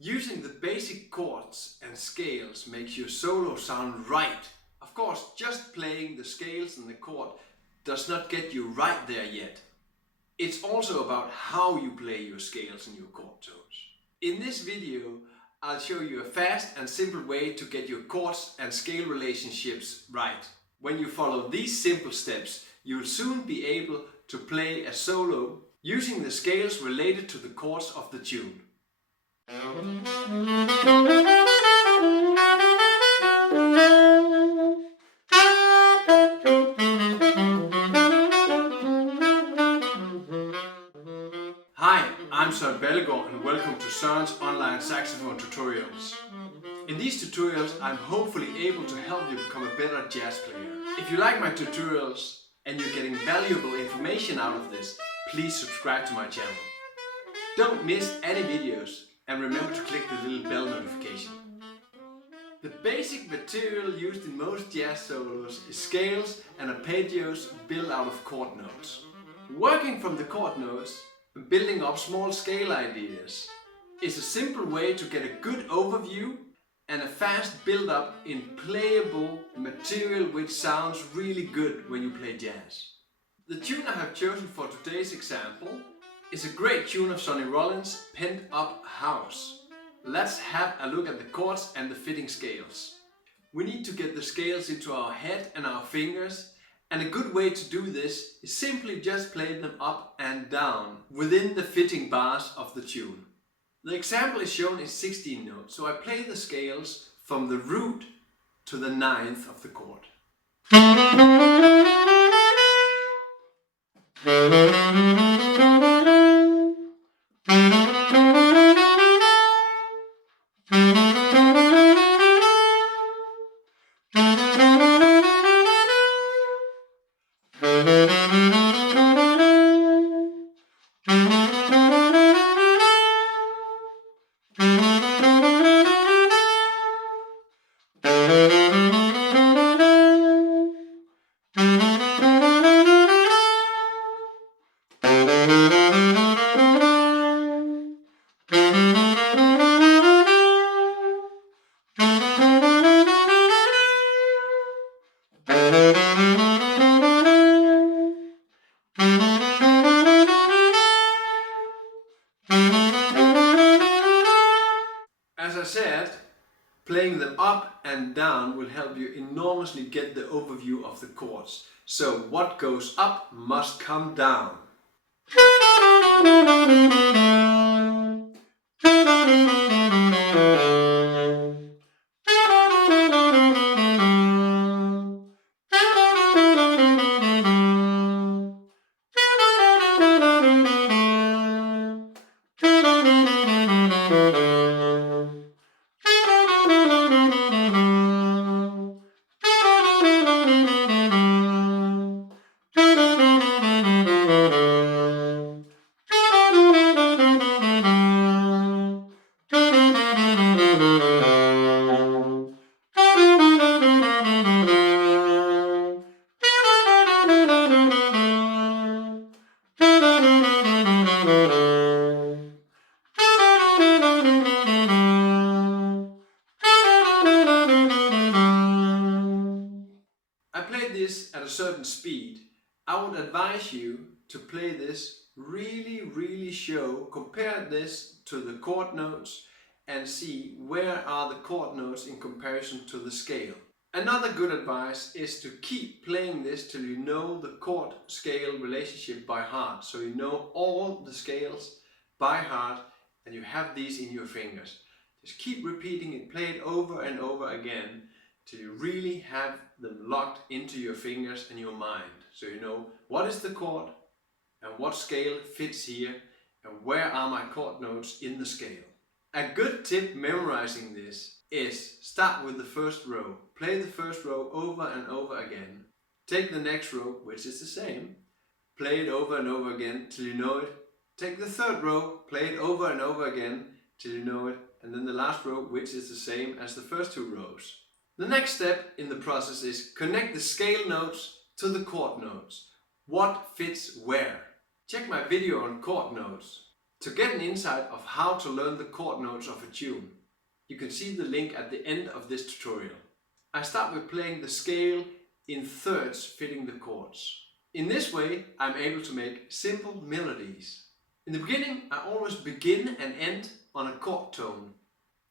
Using the basic chords and scales makes your solo sound right. Of course, just playing the scales and the chord does not get you right there yet. It's also about how you play your scales and your chord tones. In this video, I'll show you a fast and simple way to get your chords and scale relationships right. When you follow these simple steps, you'll soon be able to play a solo using the scales related to the chords of the tune. Hi, I'm Sonny Rollins and welcome to Søren's online saxophone tutorials. In these tutorials, I'm hopefully able to help you become a better jazz player. If you like my tutorials and you're getting valuable information out of this, please subscribe to my channel. Don't miss any videos and remember to click the little bell notification. The basic material used in most jazz solos is scales and arpeggios built out of chord notes. Working from the chord notes and building up small scale ideas is a simple way to get a good overview and a fast build-up in playable material which sounds really good when you play jazz. The tune I have chosen for today's example is a great tune of Sonny Rollins, Pent Up House. Let's have a look at the chords and the fitting scales. We need to get the scales into our head and our fingers, and a good way to do this is simply just play them up and down within the fitting bars of the tune. The example is shown in 16 notes, so I play the scales from the root to the ninth of the chord. As I said, playing them up and down will help you enormously get the overview of the chords. So what goes up must come down. I played this at a certain speed. I would advise you to play this really slow. Compare this to the chord notes and see where are the chord notes in comparison to the scale. Another good advice is to keep playing this till you know the chord scale relationship by heart. So you know all the scales by heart and you have these in your fingers. Just keep repeating it, play it over and over again till you really have them locked into your fingers and your mind. So you know what is the chord and what scale fits here and where are my chord notes in the scale. A good tip memorizing this is start with the first row. Play the first row over and over again. Take the next row, which is the same. Play it over and over again till you know it. Take the third row, play it over and over again till you know it. And then the last row, which is the same as the first two rows. The next step in the process is connect the scale notes to the chord notes. What fits where? Check my video on chord notes. To get an insight of how to learn the chord notes of a tune, you can see the link at the end of this tutorial. I start with playing the scale in thirds fitting the chords. In this way, I'm able to make simple melodies. In the beginning, I always begin and end on a chord tone.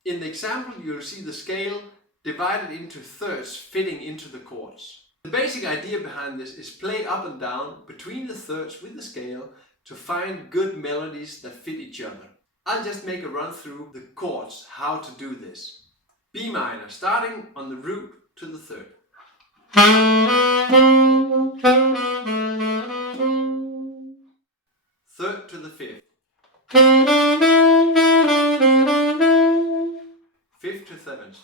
In the example, you'll see the scale divided into thirds fitting into the chords. The basic idea behind this is play up and down between the thirds with the scale to find good melodies that fit each other. I'll just make a run through the chords, how to do this. B minor, starting on the root to the third. Third to the fifth. Fifth to seventh.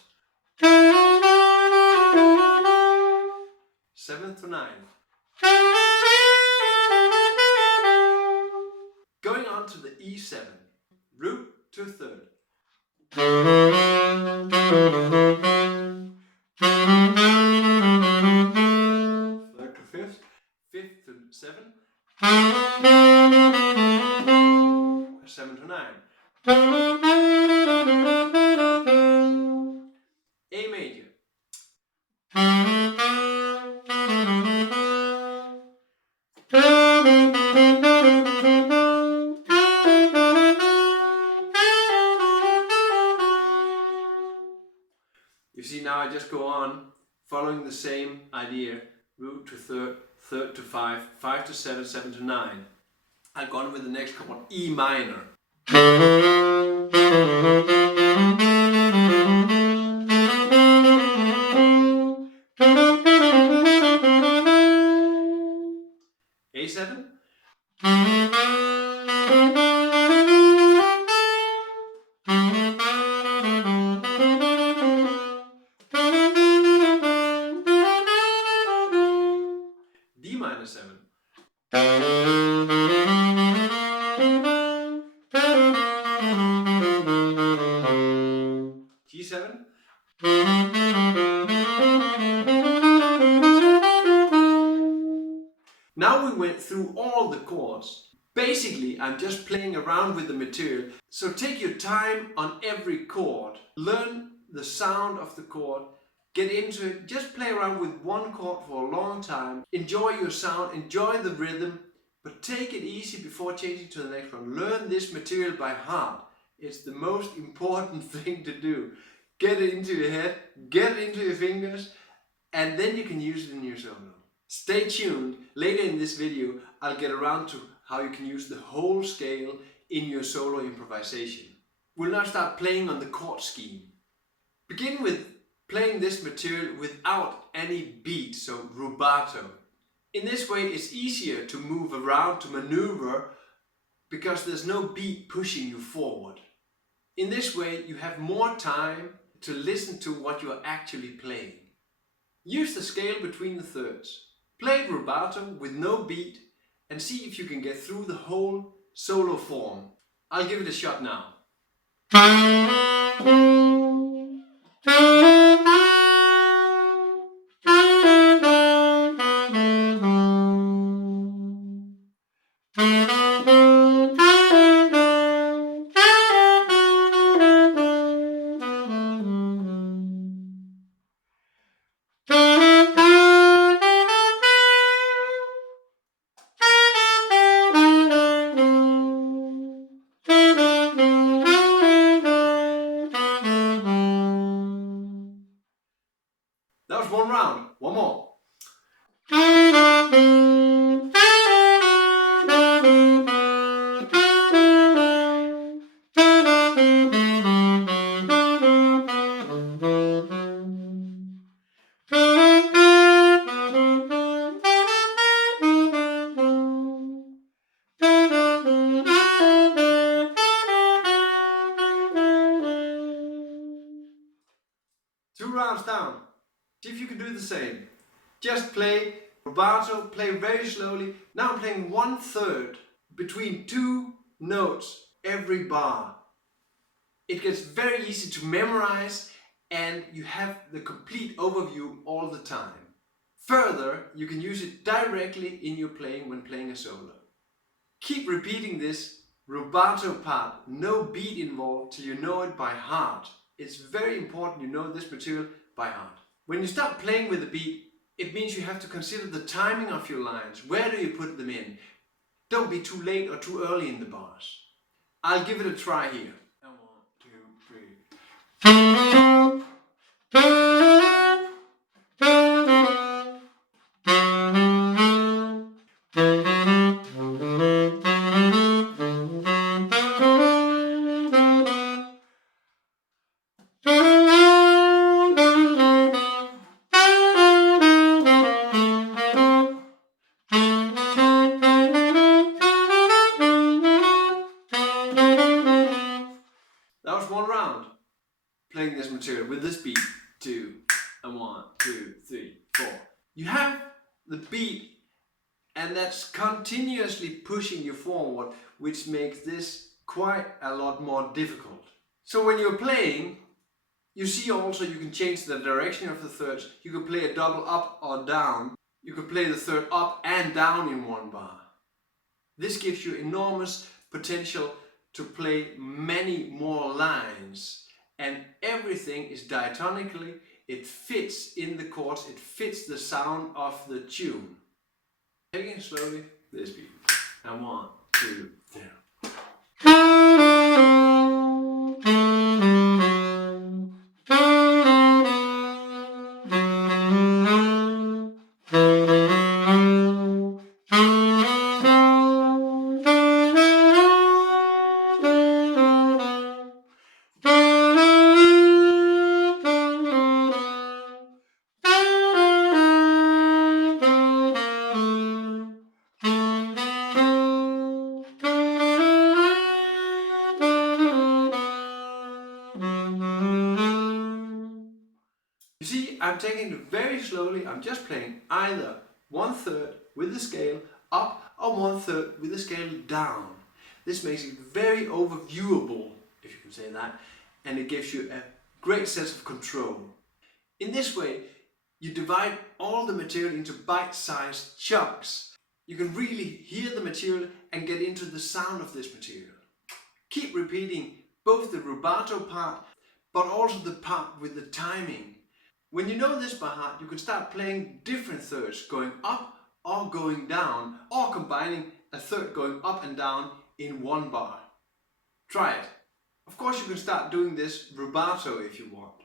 Seventh to ninth. Going on to the E7, root to third. Third to fifth, fifth to seven, seven to nine. A major. You see, now I just go on following the same idea, root to third, third to five, five to seven, seven to nine. I'll go on with the next chord, E minor. A7. D minor 7. G7. Now we went through all the chords. Basically, I'm just playing around with the material, so take your time on every chord. Learn the sound of the chord, get into it, just play around with one chord for a long time. Enjoy your sound, enjoy the rhythm, but take it easy before changing to the next one. Learn this material by heart. It's the most important thing to do. Get it into your head, get it into your fingers, and then you can use it in your solo. Stay tuned. Later in this video, I'll get around to how you can use the whole scale in your solo improvisation. We'll now start playing on the chord scheme. Begin with playing this material without any beat, so rubato. In this way, it's easier to move around, to maneuver, because there's no beat pushing you forward. In this way, you have more time to listen to what you're actually playing. Use the scale between the thirds. Play rubato with no beat and see if you can get through the whole solo form. I'll give it a shot now. That was one round. One more. Two rounds down. See if you can do the same. Just play rubato, play very slowly. Now I'm playing 1/3 between two notes every bar. It gets very easy to memorize and you have the complete overview all the time. Further, you can use it directly in your playing when playing a solo. Keep repeating this rubato part, no beat involved till you know it by heart. It's very important you know this material by heart. When you start playing with the beat, it means you have to consider the timing of your lines. Where do you put them in? Don't be too late or too early in the bars. I'll give it a try here. 1, 2, That was one round playing this material with this beat. 2 and 1, 2, 3, 4. You have the beat and that's continuously pushing you forward, which makes this quite a lot more difficult. So when you're playing, you see also you can change the direction of the thirds. You can play a double up or down. You can play the third up and down in one bar. This gives you enormous potential to play many more lines, and everything is diatonically, it fits in the chords, it fits the sound of the tune. Taking it slowly, this beat. And 1, 2, 3. You see, I'm taking it very slowly. I'm just playing either 1/3 with the scale up or 1/3 with the scale down. This makes it very overviewable, if you can say that, and it gives you a great sense of control. In this way, you divide all the material into bite-sized chunks. You can really hear the material and get into the sound of this material. Keep repeating both the rubato part, but also the part with the timing. When you know this by heart, you can start playing different thirds, going up or going down, or combining a third going up and down in one bar. Try it. Of course, you can start doing this rubato if you want.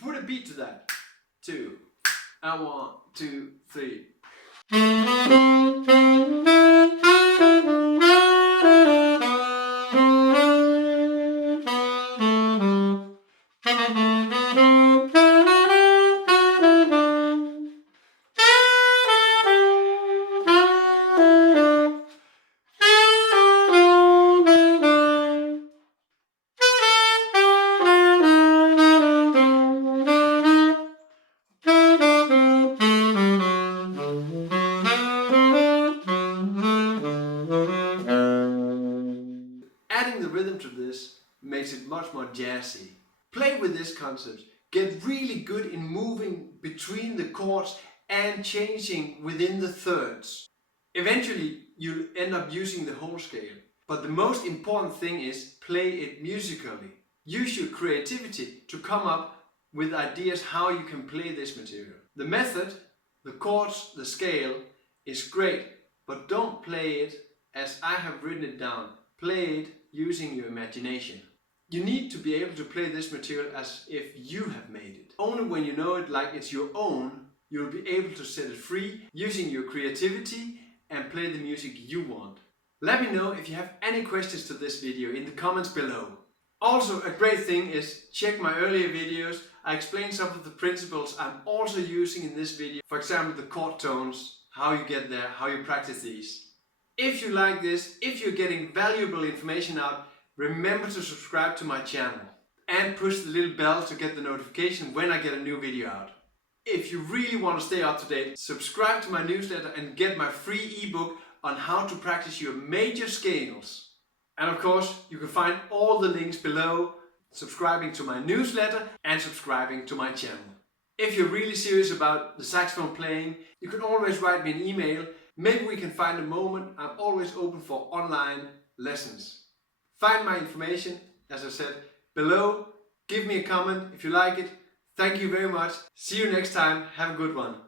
Put a beat to that. 2 and 1, 2, 3. Adding the rhythm to this makes it much more jazzy. Play with this concept. Get really good in moving between the chords and changing within the thirds. Eventually, you'll end up using the whole scale. But the most important thing is play it musically. Use your creativity to come up with ideas how you can play this material. The method, the chords, the scale is great, but don't play it as I have written it down. Play it using your imagination. You need to be able to play this material as if you have made it. Only when you know it like it's your own, you'll be able to set it free using your creativity and play the music you want. Let me know if you have any questions to this video in the comments below. Also, a great thing is check my earlier videos. I explain some of the principles I'm also using in this video. For example, the chord tones, how you get there, how you practice these. If you like this, if you're getting valuable information out, remember to subscribe to my channel and push the little bell to get the notification when I get a new video out. If you really want to stay up to date, subscribe to my newsletter and get my free ebook on how to practice your major scales. And of course, you can find all the links below, subscribing to my newsletter and subscribing to my channel. If you're really serious about the saxophone playing, you can always write me an email. Maybe we can find a moment. I'm always open for online lessons. Find my information, as I said, below. Give me a comment if you like it. Thank you very much. See you next time. Have a good one.